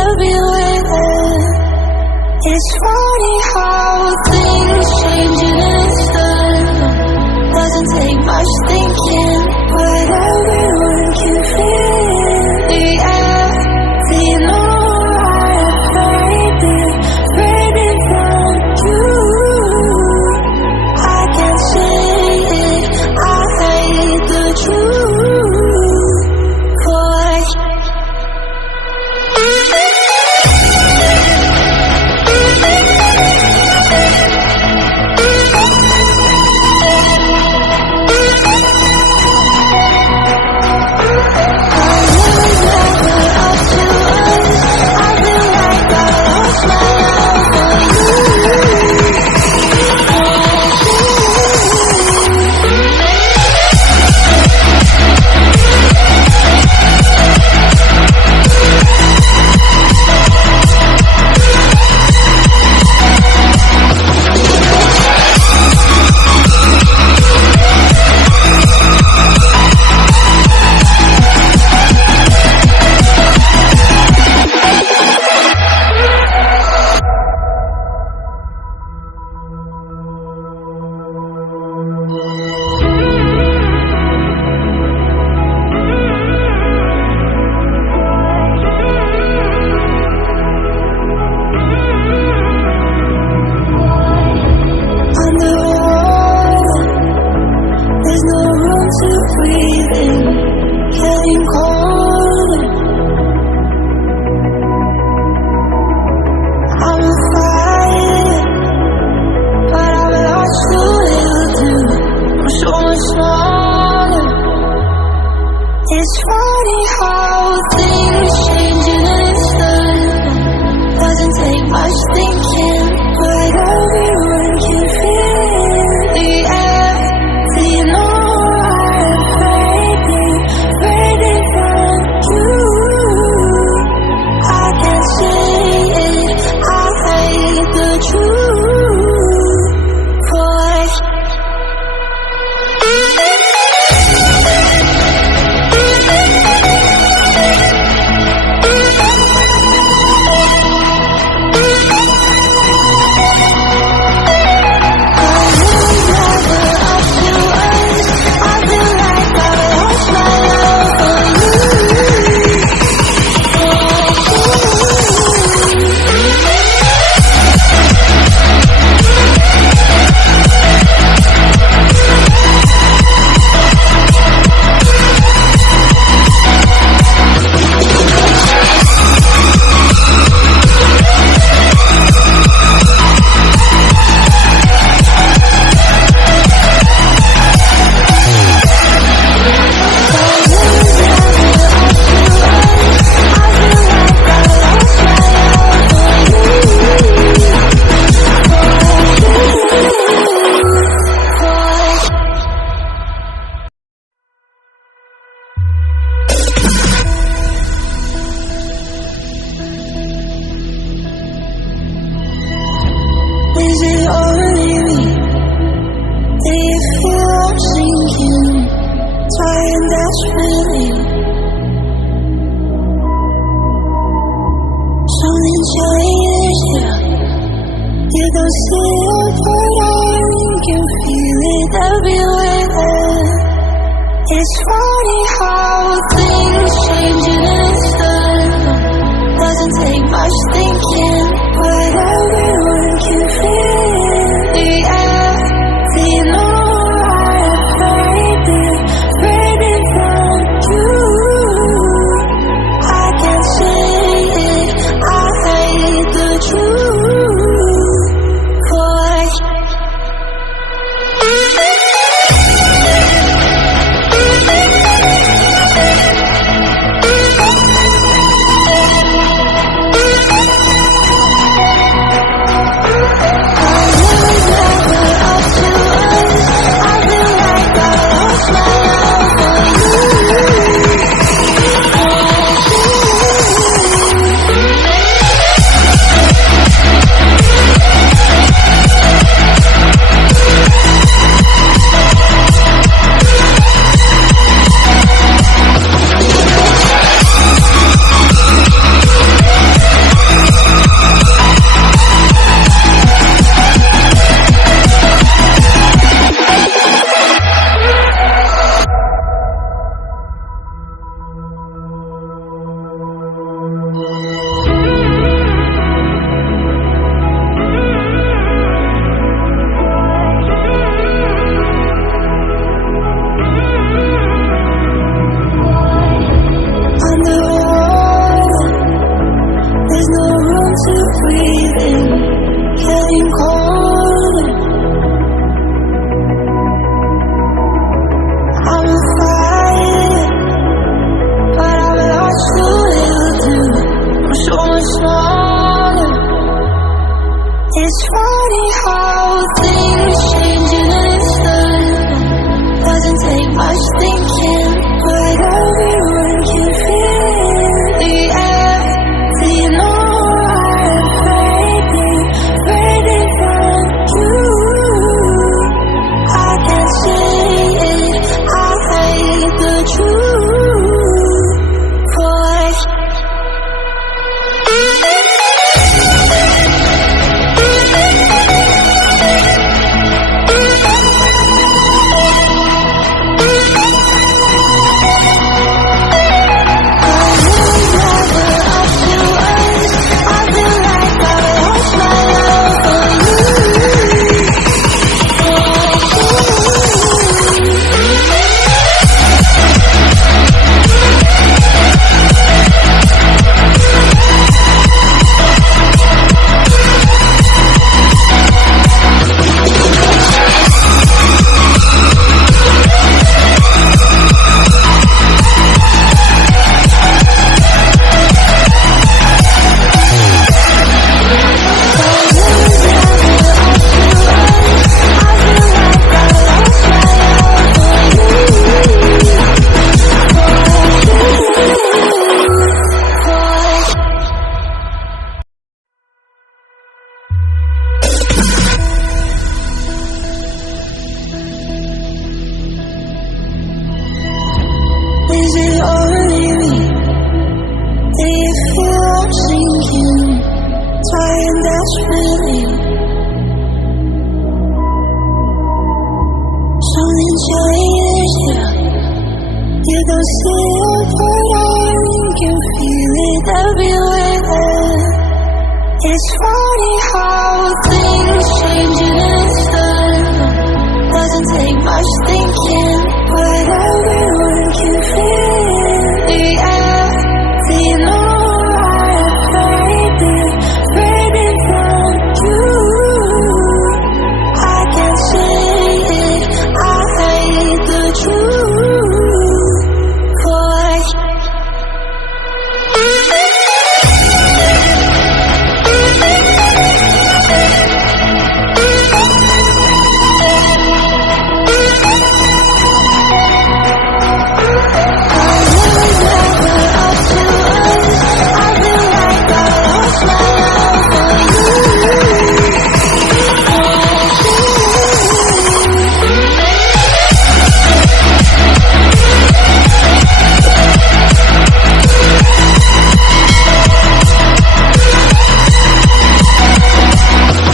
everywhere. It's funny how things change in an instant. Doesn't take much thinking, but everyone can feel the empty. No, I'm afraid from you. I can't say it, I hate the truth. Boy, it's funny how things change in an instant. Doesn't take much thinking, but everyone can feel the empty. No, I'm afraid from you. I can't say it, I hate the truth. Boy, is it only me? Do you feel I'm sinking, trying desperately? Something changed, yeah. You don't see it, but I can feel it everywhere. It's funny how things change in an instant. Doesn't take much thinking, but everyone can feel the empty. No, I'm afraid from you. I can't say it, I hate the truth. Boy, desperately. So enjoy it, yeah. You don't see it, but I can feel it everywhere. It's funny how things change in an instant. Doesn't take much thinking, but every